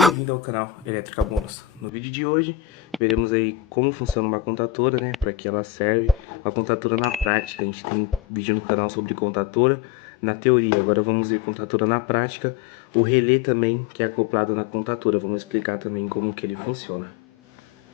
Bem-vindo ao canal Elétrica Bônus. No vídeo de hoje, veremos aí como funciona uma contatora, né? Para que ela serve, a contatora na prática. A gente tem vídeo no canal sobre contatora na teoria. Agora vamos ver contatora na prática. O relé também, que é acoplado na contatora. Vamos explicar também como que ele funciona.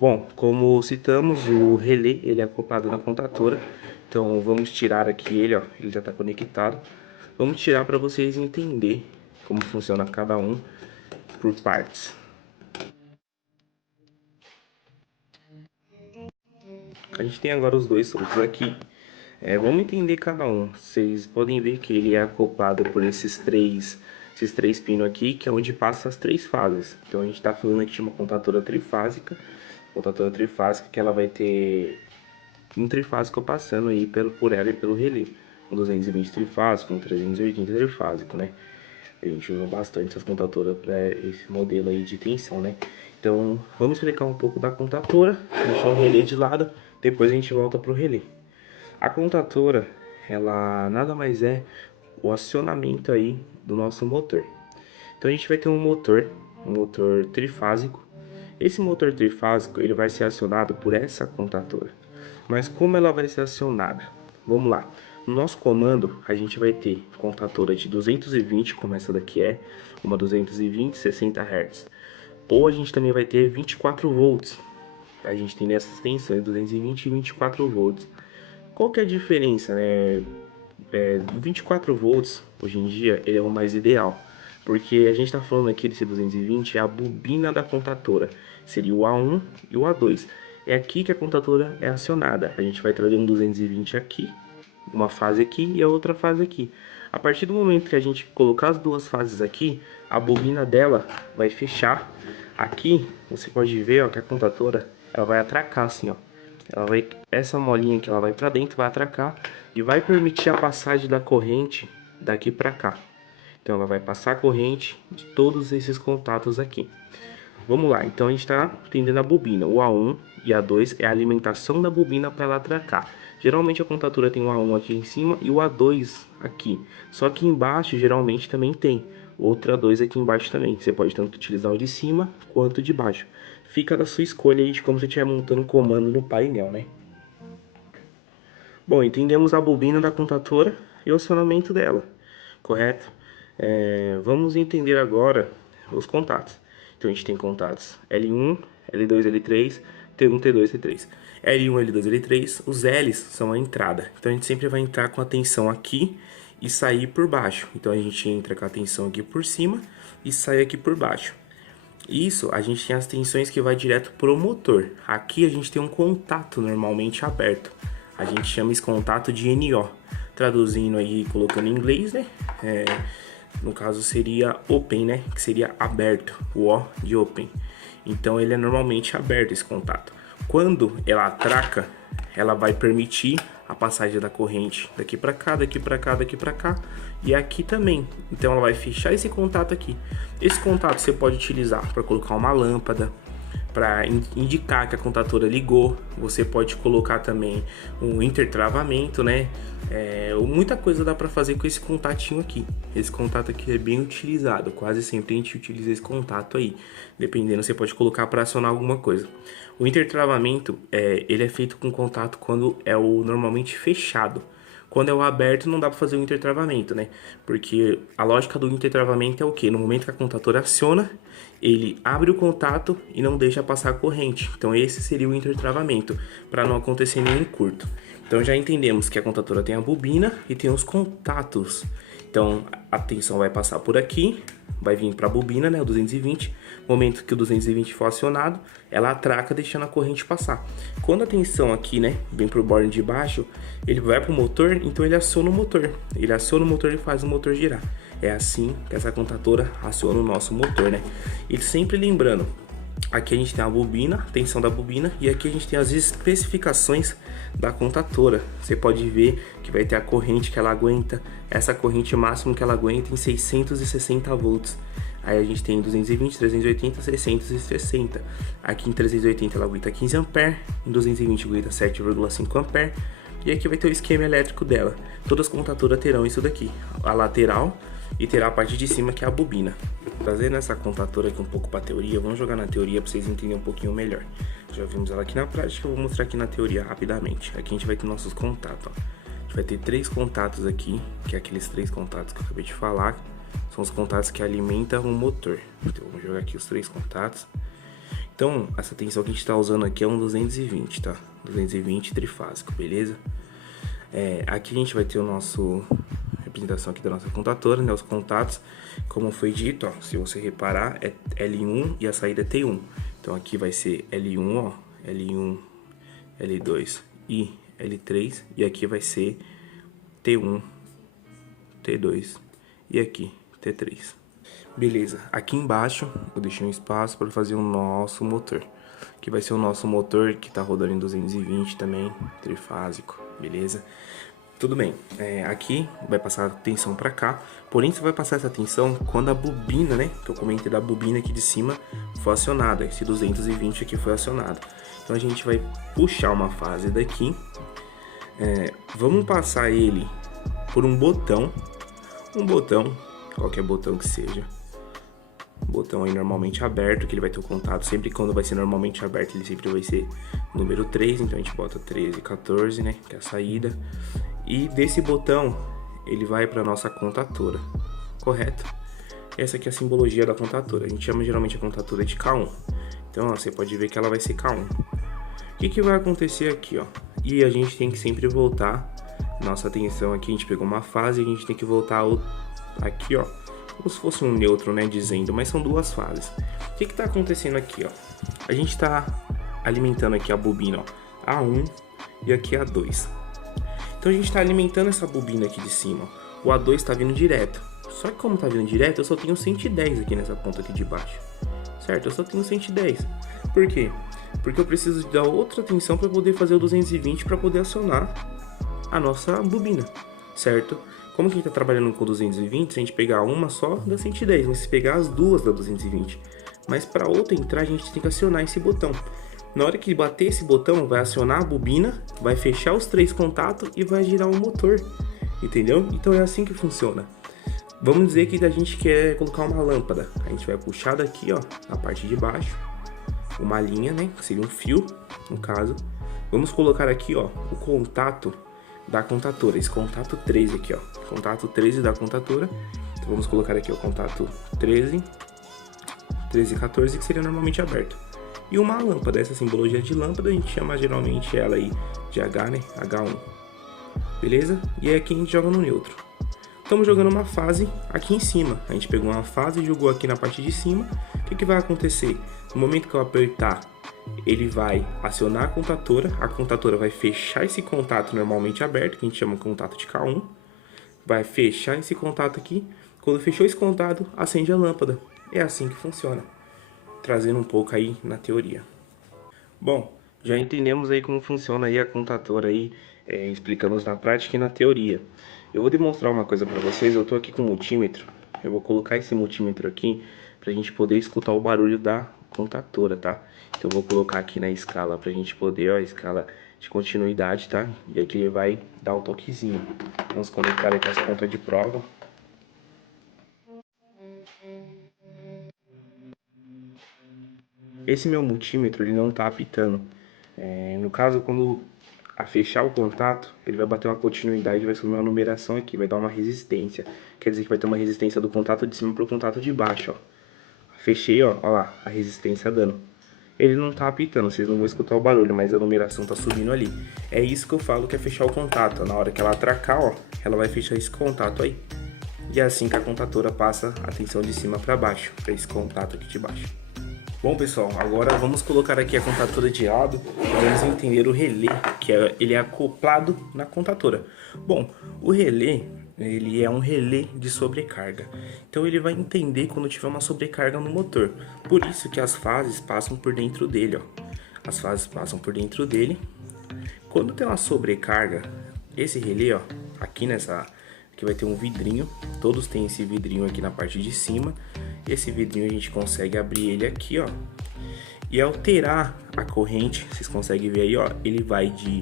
Bom, como citamos, o relé ele é acoplado na contatora. Então vamos tirar aqui ele, ó. Ele já está conectado. Vamos tirar para vocês entenderem como funciona cada um por partes. A gente tem agora os dois soltos aqui. Vamos entender cada um. Vocês podem ver que ele é acoplado por esses três pinos aqui, que é onde passa as três fases. Então a gente está falando aqui de uma contatora trifásica. Contatora trifásica que ela vai ter um trifásico passando aí por ela e pelo relé. Um 220 trifásico, um 380 trifásico, né? A gente usa bastante essas contatoras para esse modelo aí de tensão, né? Então, vamos explicar um pouco da contatora, deixar o relé de lado, depois a gente volta pro relé. A contatora, ela nada mais é o acionamento aí do nosso motor. Então, a gente vai ter um motor trifásico. Esse motor trifásico, ele vai ser acionado por essa contatora. Mas como ela vai ser acionada? Vamos lá. No nosso comando, a gente vai ter contatora de 220, como essa daqui é, uma 220, 60 Hz. Ou a gente também vai ter 24 volts. A gente tem nessas tensões 220 e 24 volts. Qual que é a diferença, né? 24 volts, hoje em dia, ele é o mais ideal. Porque a gente está falando aqui desse 220, é a bobina da contatora. Seria o A1 e o A2. É aqui que a contatora é acionada. A gente vai trazer um 220 aqui, uma fase aqui e a outra fase aqui. A partir do momento que a gente colocar as duas fases aqui, a bobina dela vai fechar. Aqui você pode ver, ó, que a contatora ela vai atracar assim, ó. Essa molinha que ela vai para dentro vai atracar e vai permitir a passagem da corrente daqui para cá. Então ela vai passar a corrente de todos esses contatos aqui. Vamos lá, então a gente está entendendo a bobina. O A1 e A2 é a alimentação da bobina para ela atracar. Geralmente a contatora tem o A1 aqui em cima e o A2 aqui. Só que embaixo geralmente também tem outro A2 aqui embaixo também. Você pode tanto utilizar o de cima quanto o de baixo. Fica da sua escolha aí de como você estiver montando um comando no painel, né? Bom, entendemos a bobina da contatora e o acionamento dela, correto? Vamos entender agora os contatos. Então a gente tem contatos L1, L2, L3, T1, T2, T3. L1, L2, L3, os L's são a entrada. Então a gente sempre vai entrar com a tensão aqui e sair por baixo. Então a gente entra com a tensão aqui por cima e sai aqui por baixo. Isso, a gente tem as tensões que vai direto pro motor. Aqui a gente tem um contato normalmente aberto. A gente chama esse contato de NO. Traduzindo aí, colocando em inglês, né? No caso seria open, né? Que seria aberto, o O de open. Então ele é normalmente aberto esse contato. Quando ela atraca, ela vai permitir a passagem da corrente daqui para cá, daqui para cá, daqui para cá e aqui também. Então ela vai fechar esse contato aqui. Esse contato você pode utilizar para colocar uma lâmpada, para indicar que a contatora ligou. Você pode colocar também um intertravamento, né? Muita coisa dá para fazer com esse contatinho aqui. Esse contato aqui é bem utilizado, quase sempre a gente utiliza esse contato aí. Dependendo, você pode colocar para acionar alguma coisa. O intertravamento, ele é feito com contato quando é o normalmente fechado. Quando é o aberto, não dá para fazer o intertravamento, né? Porque a lógica do intertravamento é o quê? No momento que a contatora aciona, ele abre o contato e não deixa passar a corrente. Então esse seria o intertravamento, para não acontecer nenhum curto. Então já entendemos que a contatora tem a bobina e tem os contatos. Então a tensão vai passar por aqui, vai vir para a bobina, né, o 220. No momento que o 220 for acionado, ela atraca deixando a corrente passar. Quando a tensão aqui, né, vem pro borne de baixo, ele vai pro motor, então ele aciona o motor. Ele aciona o motor e faz o motor girar. É assim que essa contatora aciona o nosso motor, né? E sempre lembrando, aqui a gente tem a bobina, a tensão da bobina, e aqui a gente tem as especificações da contatora. Você pode ver que vai ter a corrente que ela aguenta, essa corrente máxima que ela aguenta em 660 volts. Aí a gente tem 220, 380, 660. Aqui em 380 ela aguenta 15 A, em 220 aguenta 7,5 A. E aqui vai ter o esquema elétrico dela. Todas as contatoras terão isso daqui. A lateral e terá a parte de cima que é a bobina. Trazendo essa contatora aqui um pouco para a teoria, vamos jogar na teoria para vocês entenderem um pouquinho melhor. Já vimos ela aqui na prática, eu vou mostrar aqui na teoria rapidamente. Aqui a gente vai ter nossos contatos, ó. A gente vai ter 3 contatos aqui, que é aqueles 3 contatos que eu acabei de falar. São os contatos que alimentam o motor. Então vamos jogar aqui os 3 contatos. Então essa tensão que a gente está usando aqui é um 220, tá? 220 trifásico, beleza? Aqui a gente vai ter o nosso representação aqui da nossa contatora, né? Os contatos, como foi dito, ó, se você reparar, é L1 e a saída é T1. Então aqui vai ser L1, ó, L1, L2 e L3, e aqui vai ser T1, T2 e aqui T3. Beleza, aqui embaixo eu deixei um espaço para fazer o nosso motor, que vai ser o nosso motor que tá rodando em 220 também, trifásico, beleza? Tudo bem, aqui vai passar a tensão para cá, porém você vai passar essa tensão quando a bobina, né, que eu comentei da bobina aqui de cima, for acionada, esse 220 aqui foi acionado. Então a gente vai puxar uma fase daqui, vamos passar ele por um botão, qualquer botão que seja, um botão aí normalmente aberto, que ele vai ter o contato, sempre quando vai ser normalmente aberto, ele sempre vai ser número 3, então a gente bota 13 e 14, né, que é a saída. E desse botão, ele vai para nossa contatora, correto? Essa aqui é a simbologia da contatora. A gente chama geralmente a contatora de K1. Então, ó, você pode ver que ela vai ser K1. O que vai acontecer aqui, ó? E a gente tem que sempre voltar nossa atenção aqui. A gente pegou uma fase e a gente tem que voltar aqui, ó, como se fosse um neutro, né, dizendo, mas são 2 fases. O que tá acontecendo aqui, ó? A gente tá alimentando aqui a bobina, ó, A1 e aqui A2. Então a gente está alimentando essa bobina aqui de cima. O A2 está vindo direto. Só que como está vindo direto, eu só tenho 110 aqui nessa ponta aqui de baixo. Certo? Eu só tenho 110. Por quê? Porque eu preciso dar outra tensão para poder fazer o 220 para poder acionar a nossa bobina. Certo? Como que a gente está trabalhando com 220, se a gente pegar uma só, dá 110. Mas se pegar as duas, dá 220. Mas para outra entrar, a gente tem que acionar esse botão. Na hora que bater esse botão, vai acionar a bobina, vai fechar os 3 contatos e vai girar o motor, entendeu? Então é assim que funciona. Vamos dizer que a gente quer colocar uma lâmpada. A gente vai puxar daqui, ó, na parte de baixo, uma linha, né, que seria um fio, no caso. Vamos colocar aqui, ó, o contato da contatora, esse contato 13 aqui, ó, contato 13 da contatora. Então vamos colocar aqui o contato 13, 13 e 14, que seria normalmente aberto. E uma lâmpada, essa simbologia de lâmpada, a gente chama geralmente ela aí de H, né? H1. Beleza? E aí aqui a gente joga no neutro. Estamos jogando uma fase aqui em cima. A gente pegou uma fase e jogou aqui na parte de cima. O que vai acontecer? No momento que eu apertar, ele vai acionar a contatora vai fechar esse contato normalmente aberto, que a gente chama de contato de K1. Vai fechar esse contato aqui. Quando fechou esse contato, acende a lâmpada. É assim que funciona. Trazendo um pouco aí na teoria. Bom, já entendemos aí como funciona aí a contatora aí, explicamos na prática e na teoria. Eu vou demonstrar uma coisa para vocês. Eu tô aqui com o multímetro. Eu vou colocar esse multímetro aqui pra gente poder escutar o barulho da contatora, tá? Então eu vou colocar aqui na escala pra gente poder, ó, a escala de continuidade, tá? E aqui ele vai dar um toquezinho. Vamos conectar aqui as pontas de prova. Esse meu multímetro, ele não tá apitando. No caso, quando a fechar o contato, ele vai bater uma continuidade, vai subir uma numeração aqui, vai dar uma resistência. Quer dizer que vai ter uma resistência do contato de cima pro contato de baixo, ó. Fechei, ó lá, a resistência dando. Ele não tá apitando, vocês não vão escutar o barulho, mas a numeração tá subindo ali. É isso que eu falo que é fechar o contato, ó. Na hora que ela atracar, ó, ela vai fechar esse contato aí. E é assim que a contatora passa a tensão de cima para baixo, para esse contato aqui de baixo. Bom pessoal, agora vamos colocar aqui a contatora de lado e vamos entender o relé, que ele é acoplado na contatora. Bom, o relé, ele é um relé de sobrecarga, então ele vai entender quando tiver uma sobrecarga no motor. Por isso que as fases passam por dentro dele, ó. As fases passam por dentro dele. Quando tem uma sobrecarga, esse relé, ó, aqui aqui vai ter um vidrinho, todos têm esse vidrinho aqui na parte de cima. Esse vidrinho a gente consegue abrir ele aqui, ó, e alterar a corrente, vocês conseguem ver aí, ó, ele vai de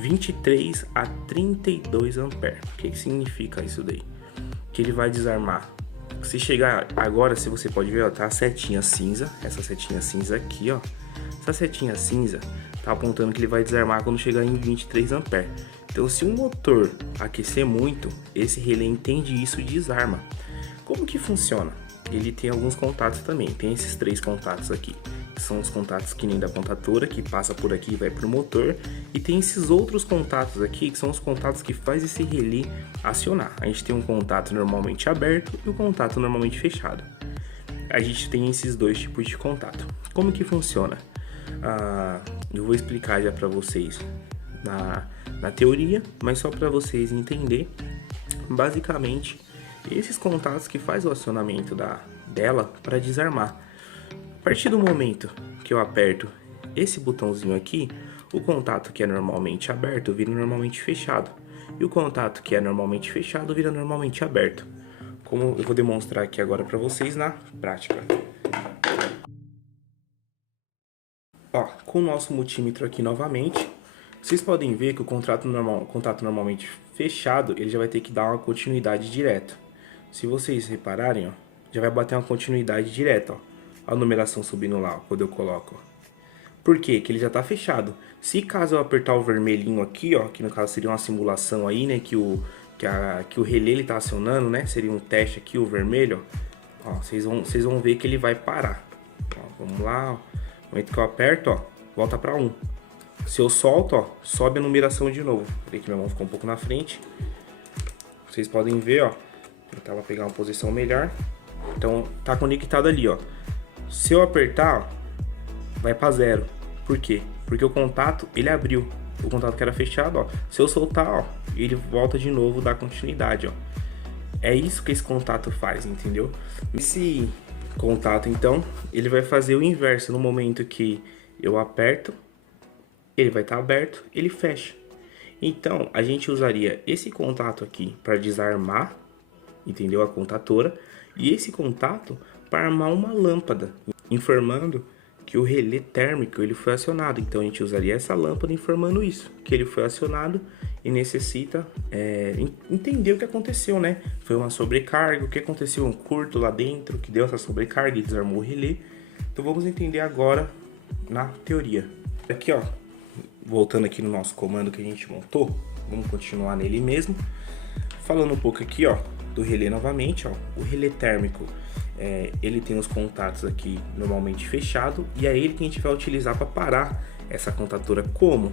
23 a 32 amperes. O que significa isso daí? Que ele vai desarmar Se chegar agora, se você pode ver, ó, tá a setinha cinza, essa setinha cinza aqui, ó. Essa setinha cinza tá apontando que ele vai desarmar quando chegar em 23 amperes. Então, se o motor aquecer muito, esse relé entende isso e desarma. Como que funciona? Ele tem alguns contatos também, tem esses 3 contatos aqui. São os contatos que nem da contatora, que passa por aqui e vai pro motor. E tem esses outros contatos aqui, que são os contatos que faz esse relé acionar. A gente tem um contato normalmente aberto e o contato normalmente fechado. A gente tem esses 2 tipos de contato. Como que funciona? Eu vou explicar já para vocês na teoria, mas só para vocês entenderem. Basicamente, esses contatos que faz o acionamento dela para desarmar. A partir do momento que eu aperto esse botãozinho aqui, o contato que é normalmente aberto vira normalmente fechado. E o contato que é normalmente fechado vira normalmente aberto. Como eu vou demonstrar aqui agora para vocês na prática. Ó, com o nosso multímetro aqui novamente, vocês podem ver que o contato normalmente fechado, ele já vai ter que dar uma continuidade direta. Se vocês repararem, ó, já vai bater uma continuidade direta, ó. A numeração subindo lá, ó, quando eu coloco, ó. Por quê? Que ele já tá fechado. Se caso eu apertar o vermelhinho aqui, ó, que no caso seria uma simulação aí, né, que o relé ele tá acionando, né, seria um teste aqui, o vermelho, ó, vocês vão ver que ele vai parar. Ó, vamos lá, ó. No momento que eu aperto, ó, volta para 1. Se eu solto, ó, sobe a numeração de novo. Peraí que minha mão ficou um pouco na frente. Vocês podem ver, ó, tentar pegar uma posição melhor. Então tá conectado ali, ó. Se eu apertar, ó, vai para 0. Por quê? Porque o contato, ele abriu. O contato que era fechado, ó. Se eu soltar, ó, ele volta de novo, dá continuidade, ó. É isso que esse contato faz, entendeu? Esse contato, então, ele vai fazer o inverso. No momento que eu aperto, ele vai estar aberto, ele fecha. Então, a gente usaria esse contato aqui para desarmar, entendeu? A contatora. E esse contato para armar uma lâmpada, informando que o relé térmico ele foi acionado. Então, a gente usaria essa lâmpada informando isso, que ele foi acionado e necessita entender o que aconteceu, né? Foi uma sobrecarga, o que aconteceu, um curto lá dentro, que deu essa sobrecarga e desarmou o relé. Então, vamos entender agora na teoria. Aqui, ó, voltando aqui no nosso comando que a gente montou, vamos continuar nele mesmo. Falando um pouco aqui, ó, do relé novamente, ó, o relé térmico, ele tem os contatos aqui normalmente fechado e é ele que a gente vai utilizar para parar essa contatora. Como?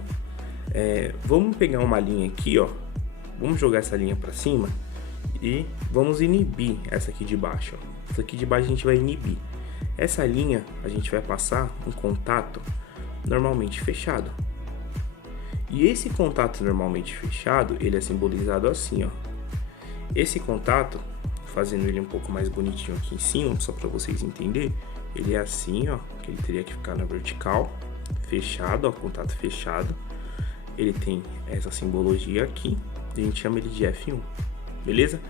Vamos pegar uma linha aqui, ó, vamos jogar essa linha para cima e vamos inibir essa aqui de baixo, ó. Essa aqui de baixo a gente vai inibir. Essa linha a gente vai passar um contato normalmente fechado. E esse contato normalmente fechado, ele é simbolizado assim, ó. Esse contato, fazendo ele um pouco mais bonitinho aqui em cima, só para vocês entenderem, ele é assim, ó, que ele teria que ficar na vertical, fechado, ó, contato fechado. Ele tem essa simbologia aqui, a gente chama ele de F1, beleza?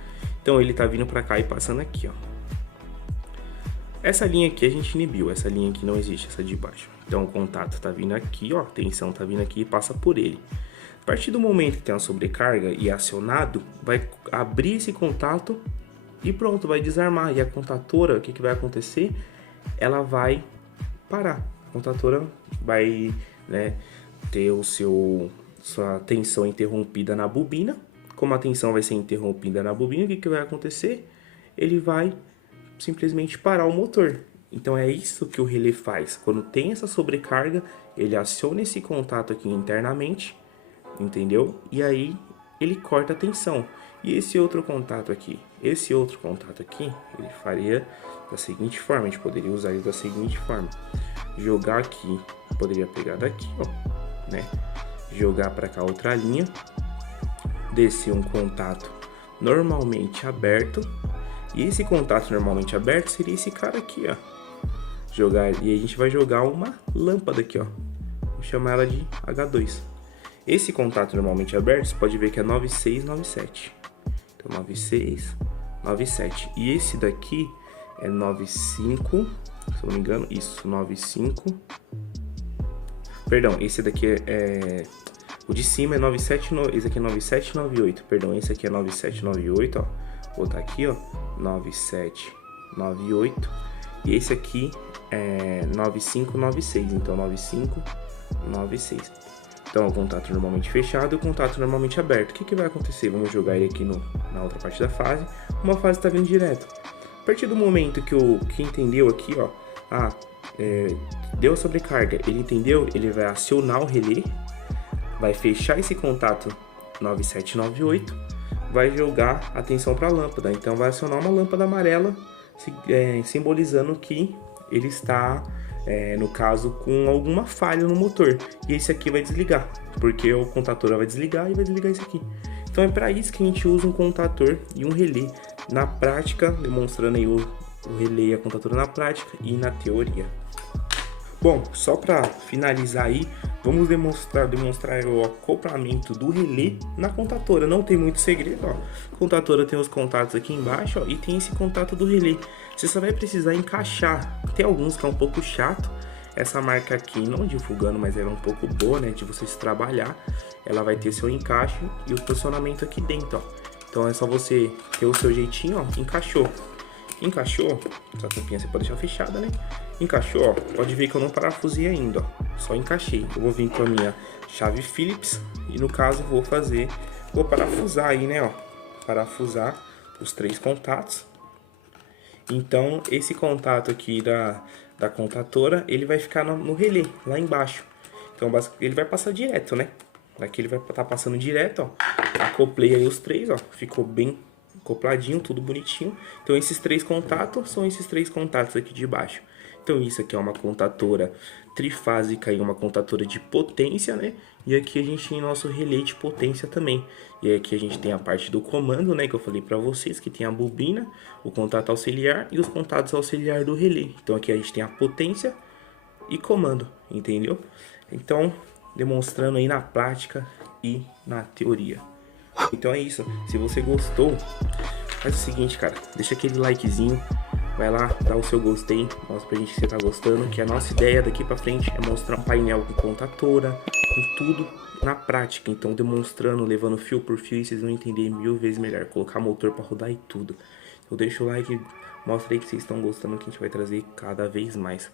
Então ele tá vindo para cá e passando aqui, ó. Essa linha aqui a gente inibiu, essa linha aqui não existe, essa de baixo. Então o contato tá vindo aqui, ó, a tensão tá vindo aqui e passa por ele. A partir do momento que tem uma sobrecarga e é acionado, vai abrir esse contato e pronto, vai desarmar. E a contatora, o que vai acontecer? Ela vai parar. A contatora vai, né, ter sua tensão interrompida na bobina. Como a tensão vai ser interrompida na bobina, o que vai acontecer? Ele vai simplesmente parar o motor. Então é isso que o relé faz. Quando tem essa sobrecarga, ele aciona esse contato aqui internamente, entendeu? E aí ele corta a tensão. E esse outro contato aqui, ele faria da seguinte forma, a gente poderia usar ele da seguinte forma. Jogar aqui, poderia pegar daqui, ó, né? Jogar para cá outra linha, descer um contato normalmente aberto. E esse contato normalmente aberto seria esse cara aqui, ó. E a gente vai jogar uma lâmpada aqui, ó. Vou chamar ela de H2. Esse contato normalmente aberto, você pode ver que é 9697. Então, 9697. E esse daqui é 95, se eu não me engano, isso, 95. Perdão, esse daqui o de cima é 97, esse aqui é 9798, perdão, esse aqui é 9798, ó. Vou botar aqui, ó, 9798. E esse aqui é 9596, então 9596. Então o contato normalmente fechado e o contato normalmente aberto. O que vai acontecer? Vamos jogar ele aqui na outra parte da fase. Uma fase está vindo direto. A partir do momento que entendeu aqui, ó, deu a sobrecarga, ele entendeu, ele vai acionar o relé, vai fechar esse contato 9798, vai jogar atenção para a lâmpada. Então vai acionar uma lâmpada amarela, simbolizando que ele está, no caso, com alguma falha no motor. E esse aqui vai desligar, porque o contator vai desligar e vai desligar esse aqui. Então é para isso que a gente usa um contator e um relé na prática, demonstrando aí o relé e a contatora na prática e na teoria. Bom, só para finalizar aí, vamos demonstrar o acoplamento do relé na contatora. Não tem muito segredo, ó. A contatora tem os contatos aqui embaixo, ó, e tem esse contato do relé. Você só vai precisar encaixar. Tem alguns que é um pouco chato. Essa marca aqui, não divulgando, mas ela é um pouco boa, né, de vocês trabalhar. Ela vai ter seu encaixe e o posicionamento aqui dentro, ó. Então é só você ter o seu jeitinho, ó, encaixou. Encaixou, essa tampinha você pode deixar fechada, né? Encaixou, ó, pode ver que eu não parafusei ainda, ó. Só encaixei. Eu vou vir com a minha chave Phillips e no caso vou parafusar aí, né, ó. Parafusar os 3 contatos. Então esse contato aqui da contatora, ele vai ficar no relé, lá embaixo. Então ele vai passar direto, né? Aqui ele vai estar passando direto, ó. Acoplei aí os 3, ó. Ficou bem acopladinho, tudo bonitinho. Então esses 3 contatos são esses 3 contatos aqui de baixo. Então isso aqui é uma contatora trifásica e uma contatora de potência, né? E aqui a gente tem nosso relé de potência também. E aqui a gente tem a parte do comando, né? Que eu falei pra vocês, que tem a bobina, o contato auxiliar e os contatos auxiliar do relé. Então aqui a gente tem a potência e comando, entendeu? Então, demonstrando aí na prática e na teoria. Então é isso. Se você gostou, faz o seguinte, cara. Deixa aquele likezinho. Vai lá, dá o seu gostei. Mostra pra gente que você tá gostando. Que a nossa ideia daqui pra frente é mostrar um painel com contatora, com tudo na prática. Então demonstrando, levando fio por fio. E vocês vão entender 1000 vezes melhor. Colocar motor pra rodar e tudo. Então deixa o like, mostra aí que vocês estão gostando, que a gente vai trazer cada vez mais.